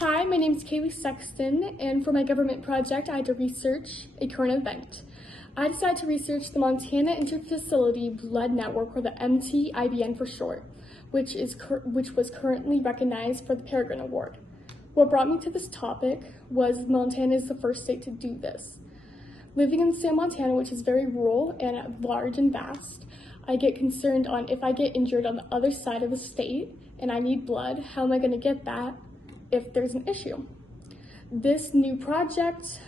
Hi, my name is Kaylee Sexton, and for my government project, I had to research a current event. I decided to research the Montana Interfacility Blood Network, or the MT-IBN for short, which was currently recognized for the Peregrine Award. What brought me to this topic was Montana is the first state to do this. Living in the state of Montana, which is very rural and large and vast, I get concerned on if I get injured on the other side of the state and I need blood, how am I going to get that if there's an issue? This new project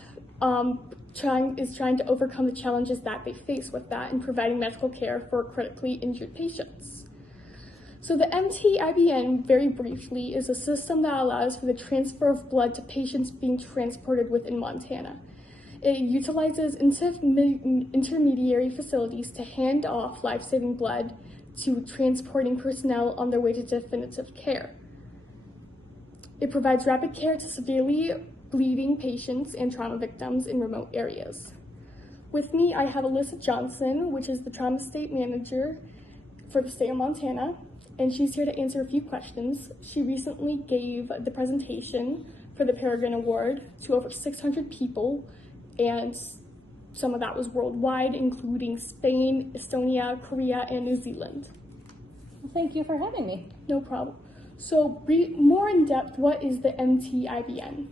is trying to overcome the challenges that they face with that in providing medical care for critically injured patients. So the MT-IBN, very briefly, is a system that allows for the transfer of blood to patients being transported within Montana. It utilizes intermediary facilities to hand off life-saving blood to transporting personnel on their way to definitive care. It provides rapid care to severely bleeding patients and trauma victims in remote areas. With me, I have Alyssa Johnson, which is the Trauma State Manager for the state of Montana, and she's here to answer a few questions. She recently gave the presentation for the Peregrine Award to over 600 people, and some of that was worldwide, including Spain, Estonia, Korea, and New Zealand. Well, thank you for having me. No problem. So more in depth, what is the MT-IBN?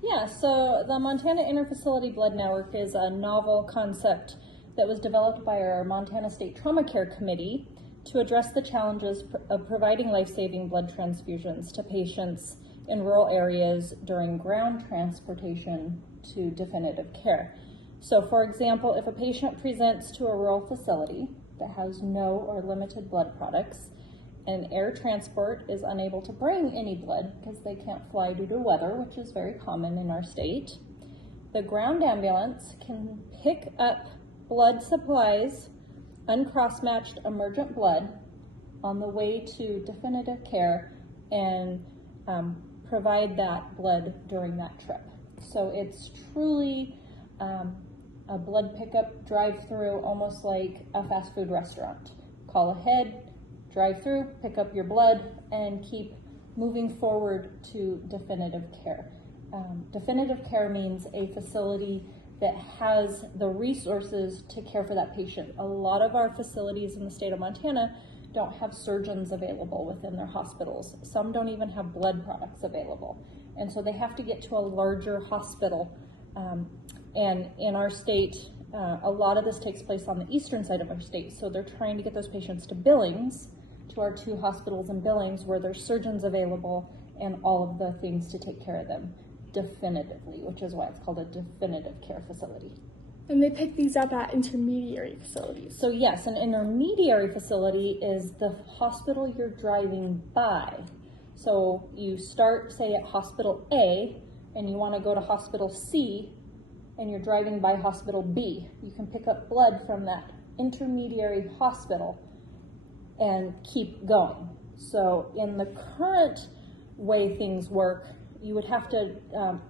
Yeah, so the Montana Interfacility Blood Network is a novel concept that was developed by our Montana State Trauma Care Committee to address the challenges of providing life-saving blood transfusions to patients in rural areas during ground transportation to definitive care. So for example, if a patient presents to a rural facility that has no or limited blood products, and air transport is unable to bring any blood because they can't fly due to weather, which is very common in our state, the ground ambulance can pick up blood supplies, uncross-matched emergent blood, on the way to definitive care and provide that blood during that trip. So it's truly a blood pickup drive-through, almost like a fast food restaurant. Call ahead, drive through, pick up your blood, and keep moving forward to definitive care. Definitive care means a facility that has the resources to care for that patient. A lot of our facilities in the state of Montana don't have surgeons available within their hospitals. Some don't even have blood products available. And so they have to get to a larger hospital. And in our state, a lot of this takes place on the eastern side of our state. So they're trying to get those patients to Billings, to our two hospitals in Billings where there's surgeons available and all of the things to take care of them definitively, which is why it's called a definitive care facility. And they pick these up at intermediary facilities. So yes, an intermediary facility is the hospital you're driving by. So you start, say, at hospital A and you want to go to hospital C and you're driving by hospital B. You can pick up blood from that intermediary hospital and keep going. So in the current way things work, you would have to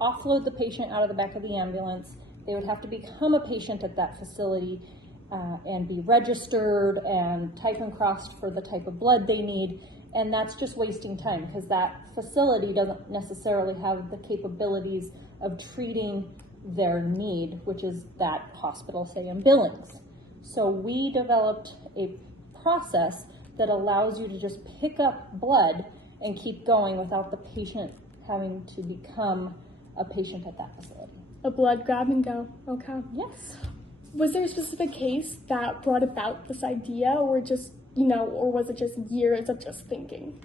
offload the patient out of the back of the ambulance. They would have to become a patient at that facility and be registered and type and crossed for the type of blood they need. And that's just wasting time because that facility doesn't necessarily have the capabilities of treating their need, which is that hospital, say in Billings. So we developed a process that allows you to just pick up blood and keep going without the patient having to become a patient at that facility. A blood grab and go, okay. Yes. Was there a specific case that brought about this idea, or just, or was it just years of just thinking?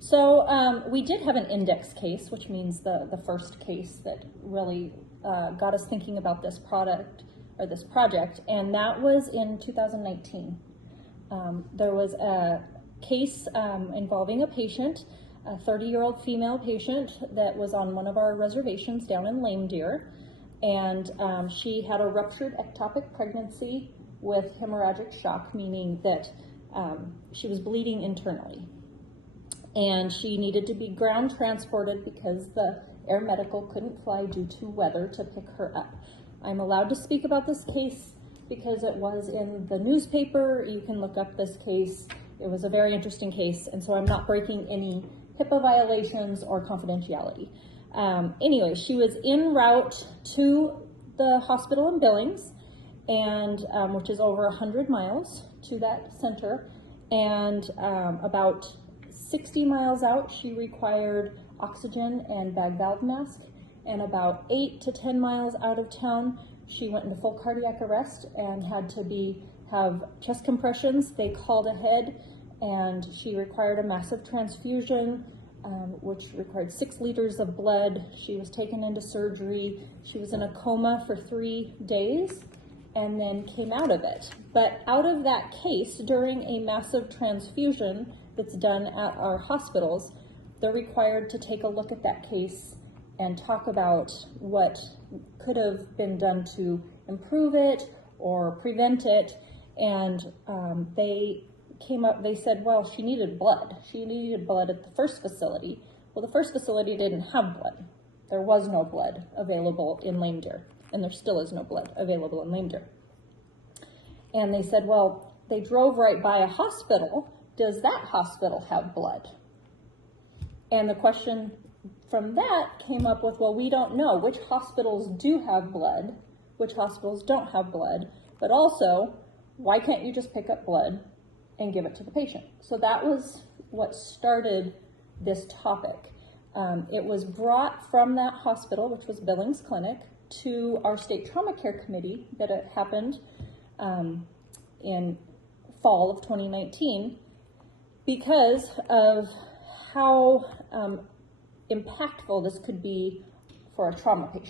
So we did have an index case, which means the first case that really got us thinking about this product or this project, and that was in 2019. There was a case involving a patient, a 30-year-old female patient that was on one of our reservations down in Lame Deer, and she had a ruptured ectopic pregnancy with hemorrhagic shock, meaning that she was bleeding internally. And she needed to be ground transported because the air medical couldn't fly due to weather to pick her up. I'm allowed to speak about this case because it was in the newspaper. You can look up this case. It was a very interesting case, and so I'm not breaking any HIPAA violations or confidentiality. Anyway, she was en route to the hospital in Billings, and which is over 100 miles to that center, and about 60 miles out, she required oxygen and bag valve mask, and about 8 to 10 miles out of town, she went into full cardiac arrest and had to have chest compressions. They called ahead, and she required a massive transfusion, which required 6 liters of blood. She was taken into surgery. She was in a coma for 3 days and then came out of it. But out of that case, during a massive transfusion that's done at our hospitals, they're required to take a look at that case and talk about what could have been done to improve it or prevent it. And they said, well, she needed blood. She needed blood at the first facility. Well, the first facility didn't have blood. There was no blood available in Lame Deer, and there still is no blood available in Lame Deer. And they said, well, they drove right by a hospital. Does that hospital have blood? And the question from that came up with, well, we don't know which hospitals do have blood, which hospitals don't have blood, but also, why can't you just pick up blood and give it to the patient? So that was what started this topic. It was brought from that hospital, which was Billings Clinic, to our state trauma care committee that it happened in fall of 2019 because of how impactful this could be for a trauma patient.